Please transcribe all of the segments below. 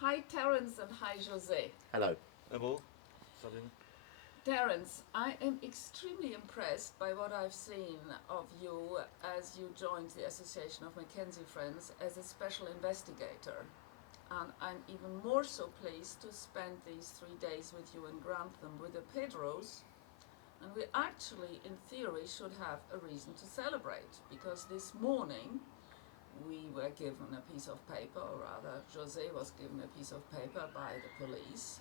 Hi Terence and hi Jose. Hello. Hello, Sabine. Terence, I am extremely impressed by what I've seen of you as you joined the Association of Mackenzie Friends as a special investigator. And I'm even more so pleased to spend these 3 days with you in Grantham with the Pedros. And we actually, in theory, should have a reason to celebrate because this morning we were given a piece of paper, or rather, Jose was given a piece of paper by the police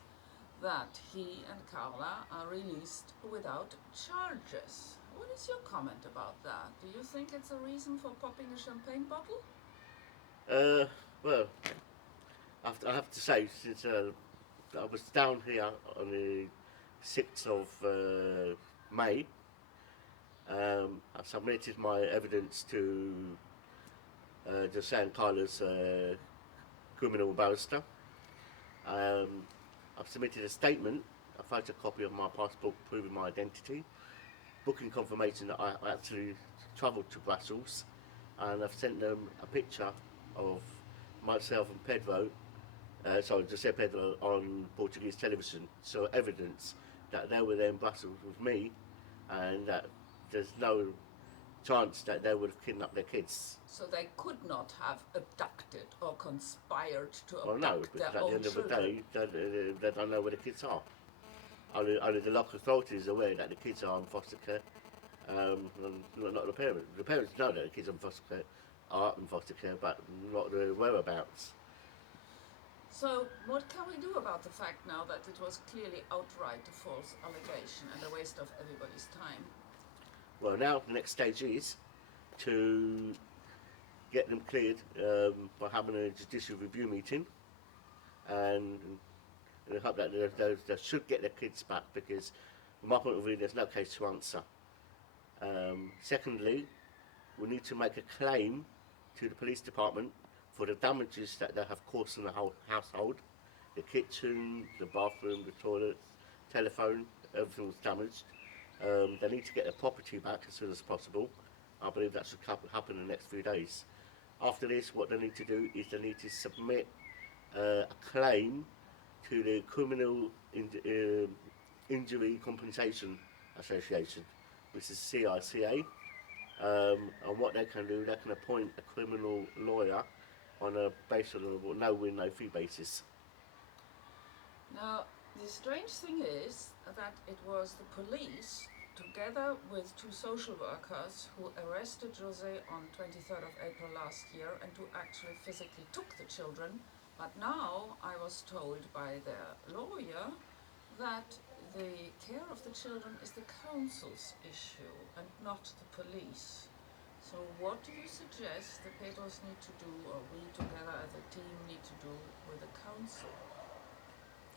that he and Carla are released without charges. What is your comment about that? Do you think it's a reason for popping a champagne bottle? Uh, well, I have to say, since I was down here on the 6th of May, I submitted my evidence to Jose and Carla's criminal barrister. I've submitted a statement, a photocopy of my passport proving my identity, booking confirmation that I actually travelled to Brussels, and I've sent them a picture of myself and Pedro, Jose Pedro, on Portuguese television, so evidence that they were there in Brussels with me, and that there's no chance that they would have kidnapped their kids. So they could not have abducted or conspired to Well, no, abduct because their at the own end of the children. day, they don't know where the kids are. Only the local authorities are aware that the kids are in foster care, and not the parents. The parents know that the kids are in foster care, but not the whereabouts. So what can we do about the fact now that it was clearly outright a false allegation and a waste of everybody's time? Well, now the next stage is to get them cleared by having a judicial review meeting, and I hope that they should get their kids back, because from my point of view there's no case to answer. Secondly, we need to make a claim to the police department for the damages that they have caused in the whole household. The kitchen, the bathroom, the toilet, telephone, everything was damaged. They need to get their property back as soon as possible. I believe that should happen in the next few days. After this, what they need to do is they need to submit a claim to the Criminal Injury Compensation Association, which is CICA. And what they can do, they can appoint a criminal lawyer on a based on a no win, no fee basis. Now, the strange thing is that it was the police, together with two social workers, who arrested Jose on 23rd of April last year and who actually physically took the children. But now I was told by their lawyer that the care of the children is the council's issue and not the police. So what do you suggest the Pedros need to do, or we together as a team need to do with the council?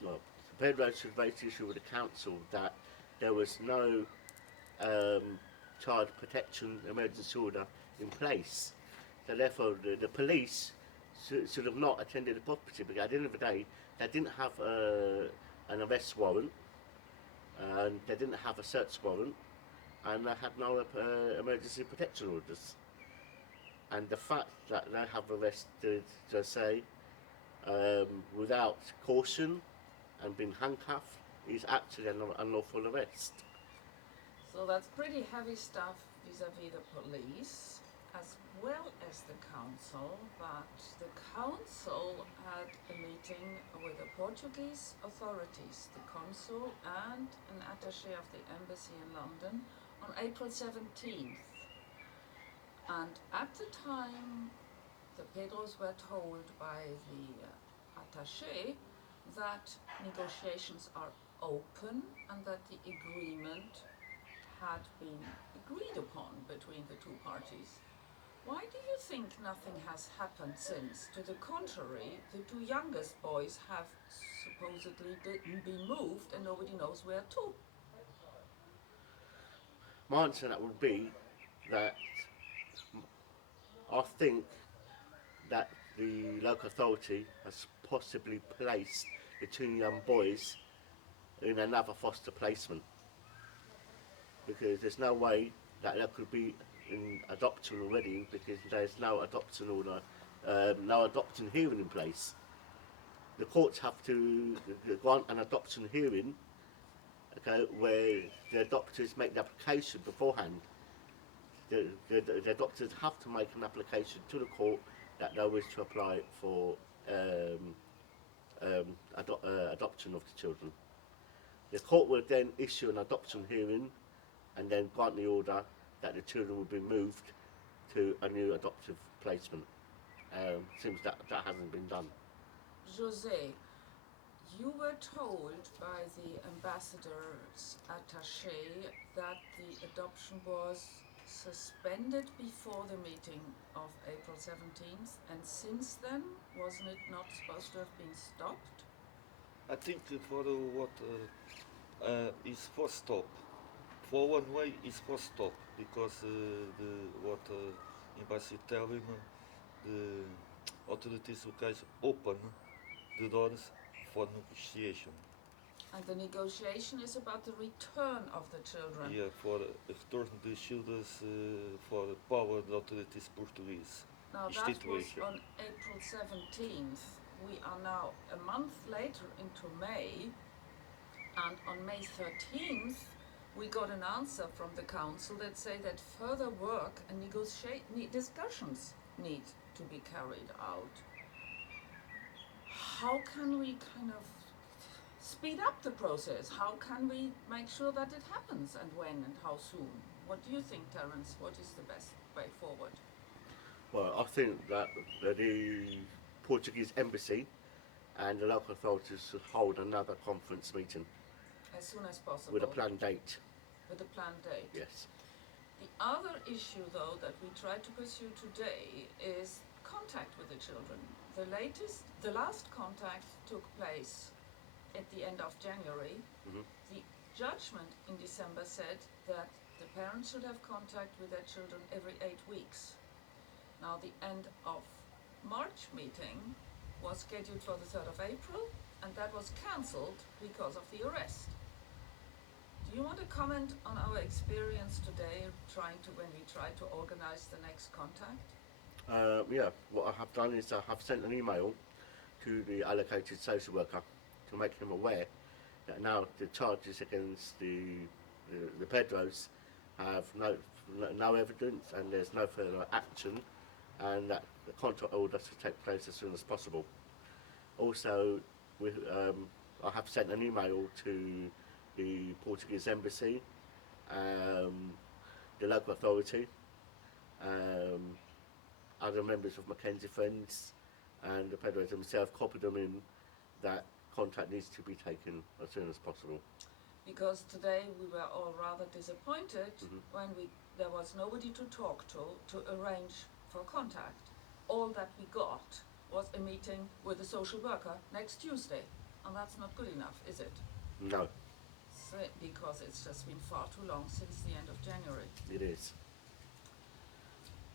Well, Pedro should raise the issue with the council that there was no child protection emergency order in place. So therefore, the police should have not attended the property, because at the end of the day, they didn't have an arrest warrant, and they didn't have a search warrant, and they had no emergency protection orders. And the fact that they have arrested Jose without caution and been handcuffed is actually an unlawful arrest. So that's pretty heavy stuff vis-a-vis the police as well as the council, but the council had a meeting with the Portuguese authorities, the consul and an attaché of the embassy in London on April 17th. And at the time, the Pedros were told by the attaché that negotiations are open and that the agreement had been agreed upon between the two parties. Why do you think nothing has happened since? To the contrary, the two youngest boys have supposedly been moved and nobody knows where to. My answer to that would be that I think that the local authority has possibly placed the two young boys in another foster placement, because there's no way that they could be in adoption already, because there's no adoption order, no adoption hearing in place. the courts have to grant an adoption hearing, okay, where the adopters make the application beforehand. The adopters have to make an application to the court that they wish to apply for adoption of the children. The court will then issue an adoption hearing and then grant the order that the children will be moved to a new adoptive placement. Seems that hasn't been done. José, you were told by the ambassador's attaché that the adoption was suspended before the meeting of April 17th, and since then, wasn't it not supposed to have been stopped? I think for what is for stop. For one way is for stop because embassy tell him the authorities will open the doors for negotiation. And the negotiation is about the return of the children. Yeah, for return the children for the power the authorities Portuguese. Now that situation. was on April 17th. We are now a month later into May, and on May 13th we got an answer from the council that say that further work and discussions need to be carried out. How can we kind of speed up the process? How can we make sure that it happens, and when and how soon? What do you think, Terence? What is the best way forward? Well, I think that the Portuguese embassy and the local authorities should hold another conference meeting As soon as possible. with a planned date. With a planned date. Yes. The other issue, though, that we try to pursue today is contact with the children. The last contact took place at the end of January. Mhm. The judgment in December said that the parents should have contact with their children every 8 weeks. Now the end of March meeting was scheduled for the 3rd of April, and that was cancelled because of the arrest. Do you want to comment on our experience today when we try to organize the next contact? Yeah, what I have done is I have sent an email to the allocated social worker to make him aware that now the charges against the Pedros have no evidence and there's no further action, and that the contact order should take place as soon as possible. Also, I have sent an email to the Portuguese embassy, the local authority, other members of Mackenzie Friends, and the Pedros himself, copied them in that contact needs to be taken as soon as possible. Because today we were all rather disappointed when there was nobody to talk to arrange for contact. All that we got was a meeting with a social worker next Tuesday, and that's not good enough, is it? No, Because it's just been far too long since the end of January. it is.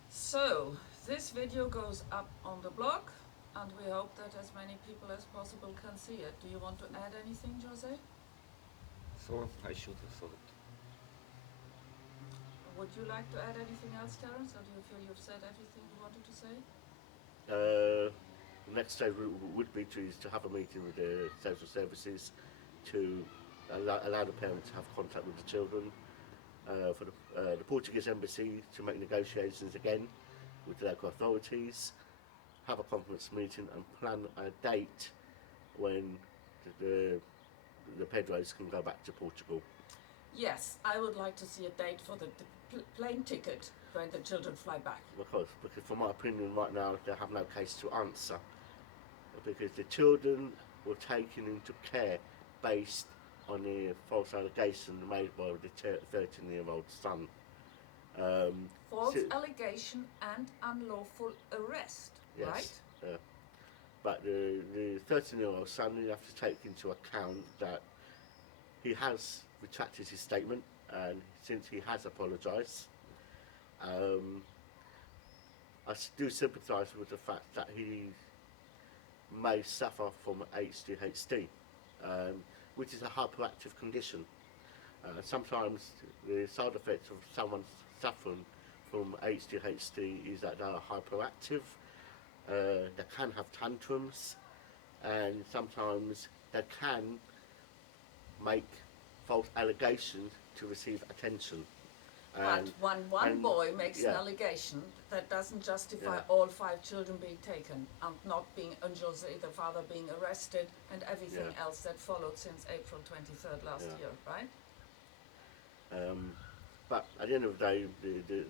So, this video goes up on the blog, and we hope that as many people as possible can see it. Do you want to add anything, José? So I should have thought. Would you like to add anything else, Terence, or do you feel you've said everything you wanted to say? The next stage would be to have a meeting with the social services to allow the parents to have contact with the children, for the Portuguese embassy to make negotiations again with the local authorities, have a conference meeting and plan a date when the Pedros can go back to Portugal. Yes, I would like to see a date for the plane ticket when the children fly back. Because from my opinion right now they have no case to answer, because the children were taken into care based on the false allegation made by the 13-year-old son. False allegation and unlawful arrest, Yes, right? but the 13-year-old son, you have to take into account that he has retracted his statement, and since he has apologised, I do sympathise with the fact that he may suffer from ADHD, which is a hyperactive condition. Sometimes the side effects of someone suffering from ADHD is that they are hyperactive, they can have tantrums, and sometimes they can make false allegations to receive attention. But when one and- boy makes an yeah. allegation, that doesn't justify Yeah. all 5 children being taken and not being, and Jose, the father, being arrested and everything Yeah. else that followed since April 23rd last Yeah. year, right? But at the end of the day,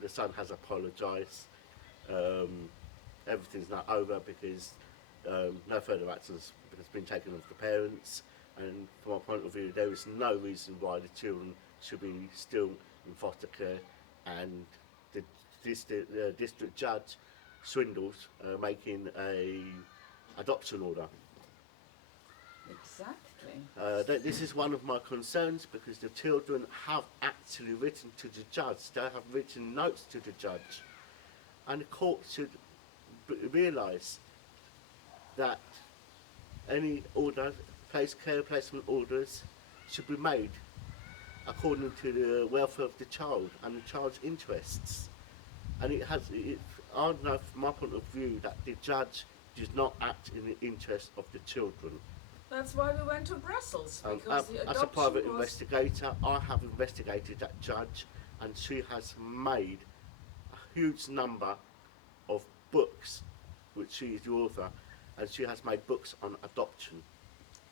the son has apologised. Everything's now over because no further action has been taken of the parents. And from my point of view, there is no reason why the children should be still in foster care, and the district judge swindles making a adoption order. Exactly. This is one of my concerns because the children have actually written to the judge. They have written notes to the judge, and the court should realise that any order, care placement orders, should be made according to the welfare of the child and the child's interests. And I know from my point of view that the judge does not act in the interest of the children. That's why we went to Brussels, because the adoption As a private was... investigator, I have investigated that judge, and she has made a huge number of books, which she is the author, and she has made books on adoption.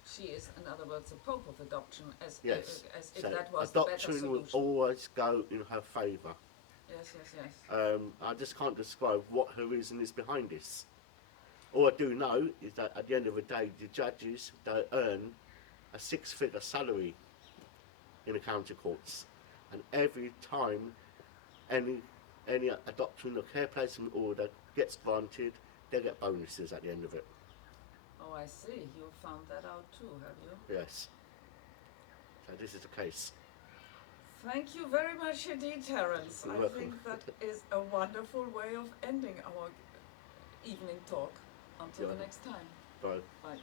She is, in other words, the Pope of adoption, as Yes. if So that was the better adoption solution. will always go in her favour. Yes, yes, yes. I just can't describe what her reason is behind this. All I do know is that at the end of the day, the judges, they earn a 6-figure salary in the county courts, and every time any adoption or care placement order gets granted, they get bonuses at the end of it. Oh, I see. You found that out too, have you? Yes. So this is the case. Thank you very much indeed, Terence. You're I welcome. think that is a wonderful way of ending our evening talk. Until Yeah. the next time. Bye. Bye.